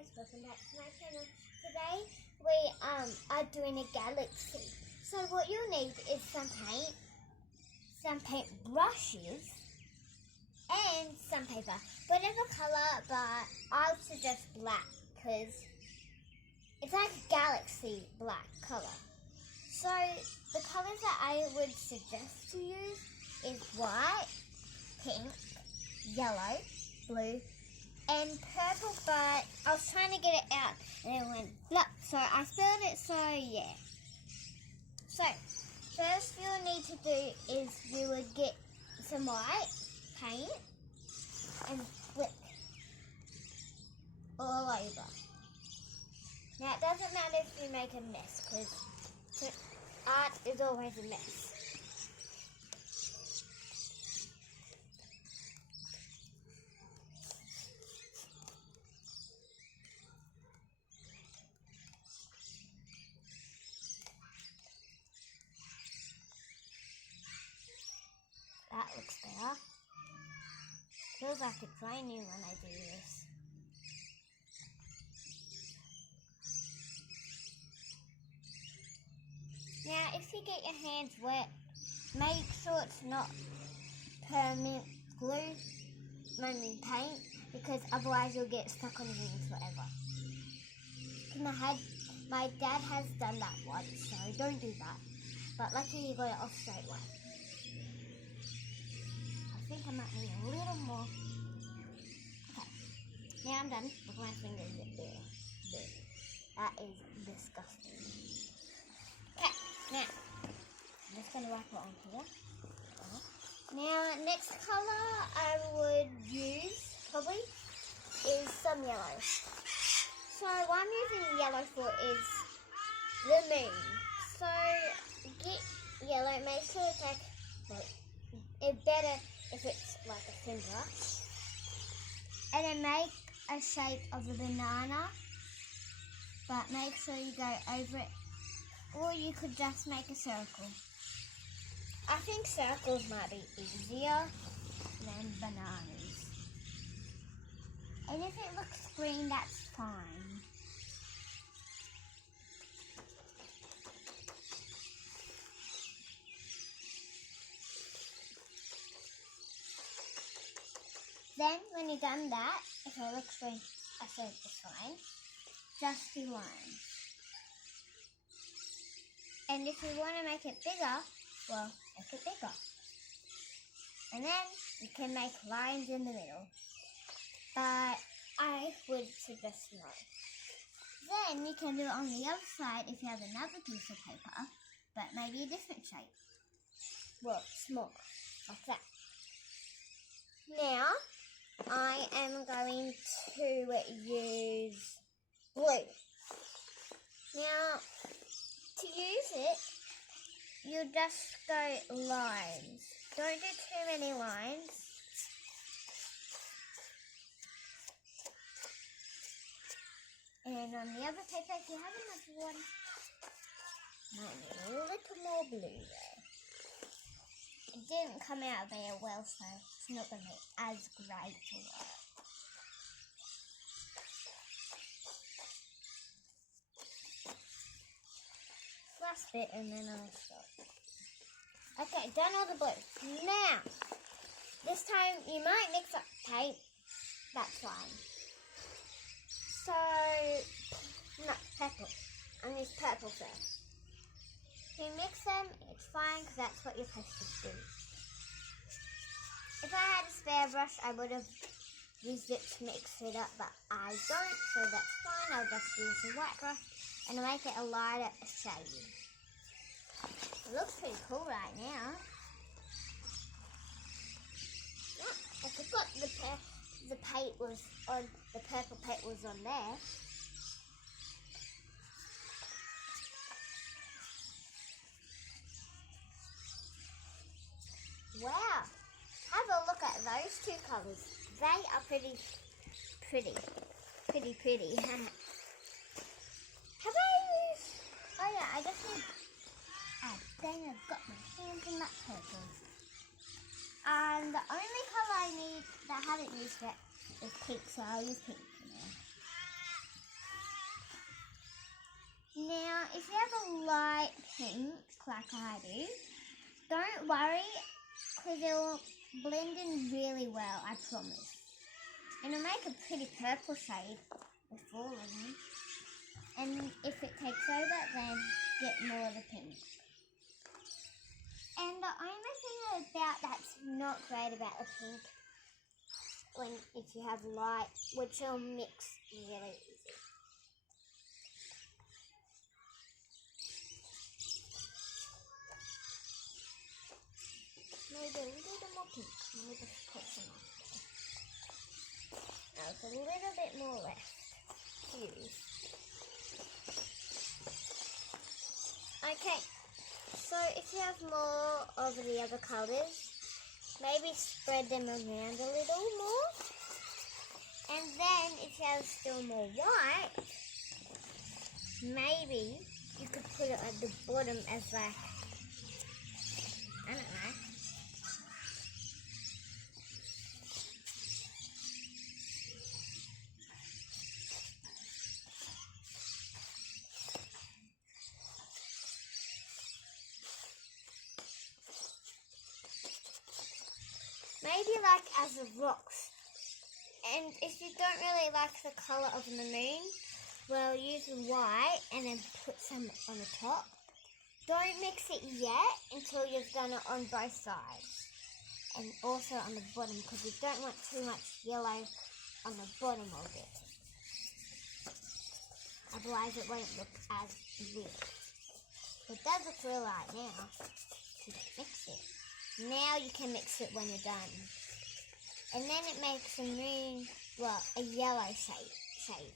guys, welcome back to my channel. Today we are doing a galaxy. So what you'll need is some paint brushes, and some paper. Whatever colour, but I would suggest black because it's like a galaxy black colour. So the colours that I would suggest to use is white, pink, yellow, blue, and purple, but I was trying to get it out and it went blah. So I spilled it, so yeah. So first you'll need to do is you would get some white paint and flick all over. Now it doesn't matter if you make a mess because art is always a mess. That looks better. Feels like it's raining when I do this. Now, if you get your hands wet, make sure it's not permanent glue, paint, because otherwise you'll get stuck on your hands forever. My dad has done that once, so don't do that. But luckily you got it off straight away. I think I might need a little more. Okay, now I'm done. Look at my fingers there. That is disgusting. Okay, now I'm just going to wipe it on here. Now, next colour I would use probably is some yellow. So what I'm using yellow for is the moon. So get yellow, make sure it's it's better if it's like a thin brush. And then make a shape of a banana, but make sure you go over it. Or you could just make a circle. I think circles might be easier than bananas. And if it looks green, that's fine. Then, when you've done that, if it looks green, I said it's fine. Just do lines. And if you want to make it bigger, well, make it bigger. And then you can make lines in the middle. But I would suggest no. Then you can do it on the other side if you have another piece of paper, but maybe a different shape. Well, smaller, like that. Now, I am going to use blue. Now, to use it, you just go lines. Don't do too many lines. And on the other paper, if you have another one, might need a little more blue there. It didn't come out very well, so it's not going to be as great to work. Last bit and then I'll stop. Okay, done all the blue. Now, this time you might mix up paint. That's fine. So, no, purple. I use purple first. If you mix them, it's fine because that's what you're supposed to do. If I had a spare brush, I would have used it to mix it up, but I don't, so that's fine. I'll just use the white brush and make it a lighter shade. It looks pretty cool right now. I forgot the paint was on, the purple paint was on there. Wow, have a look at those two colours. They are pretty. Have I used? Oh yeah, I just need. Dang, I've got my hands in that purple. And the only colour I need that I haven't used yet is pink, so I'll use pink now. Now, if you have a light pink like I do, don't worry because it'll blend in really well, I promise. And it'll make a pretty purple shade with all of them. And if it takes over, then get more of the pink. And the only thing about that's not great about the pink, if you have light, which will mix really easy. Maybe a little more pink. Let me just put some on. Now it's a little bit more left to use. Okay, so if you have more of the other colours, maybe spread them around a little more. And then if you have still more white, maybe you could put it at the bottom as like, I don't know. Maybe like as a rocks. And if you don't really like the colour of the moon, well, use white and then put some on the top. Don't mix it yet until you've done it on both sides. And also on the bottom, because you don't want too much yellow on the bottom of it. Otherwise it won't look as real. It does look real right now. You don't mix it. Now you can mix it when you're done. And then it makes a moon, well, a yellow shade.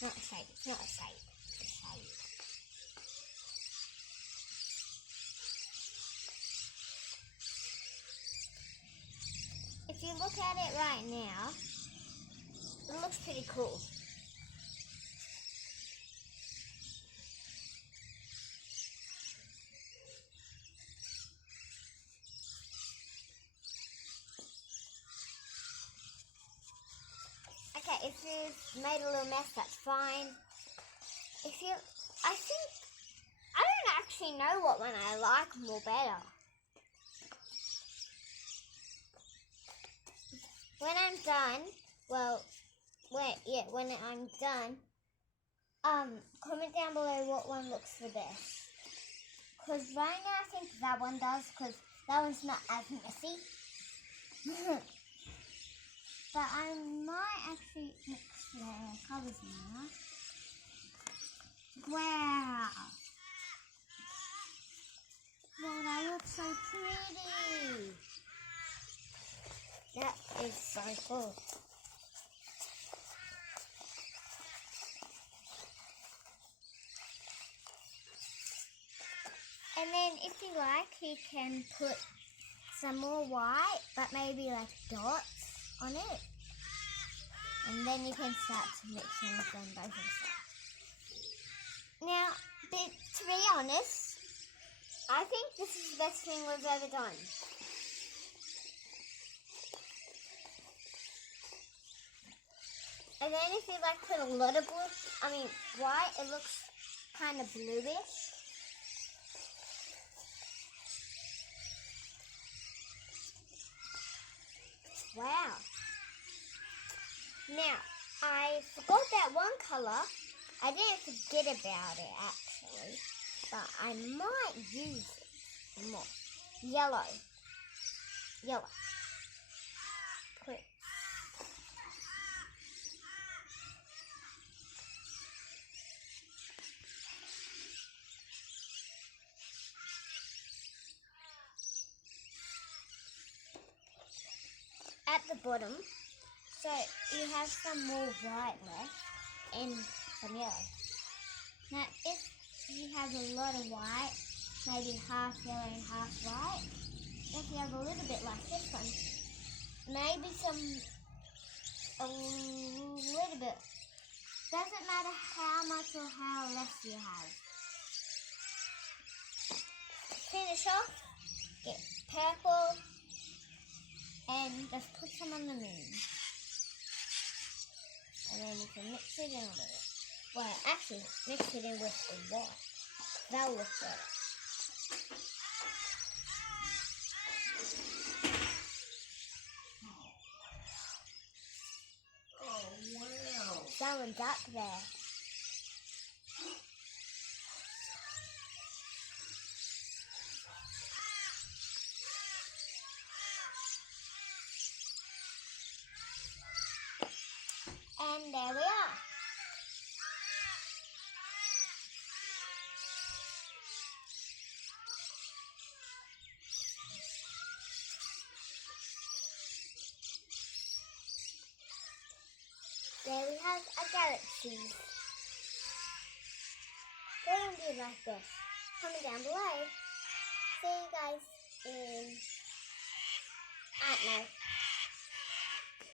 Not a shade, it's not a shade. A shade. If you look at it right now, it looks pretty cool. Okay, if you've made a little mess, that's fine. I don't actually know what one I like more better. When I'm done, when I'm done, comment down below what one looks the best. Because right now I think that one does, because that one's not as messy. But I might actually mix the colours now. Wow! Wow, that looks so pretty! That is so cool. And then if you like, you can put some more white, but maybe like dots on it, and then you can start to mix them both of them. Now, to be honest, I think this is the best thing we've ever done. And then if you like put a lot of white, it looks kind of bluish. Wow. Now, I forgot that one colour. I didn't forget about it actually, but I might use it more. Yellow. Put it. At the bottom, so you have some more white left and some yellow. Now if you have a lot of white, maybe half yellow and half white, if you have a little bit like this one, maybe a little bit, doesn't matter how much or how less you have. Finish off, get purple, and just put some on the moon. And then you can mix it in a little. Well, actually, mix it in with the water. That'll look better. Oh, wow. Someone's up there. And there we are. There we have a galaxy. They don't be like this. Comment down below. See you guys in, I don't know,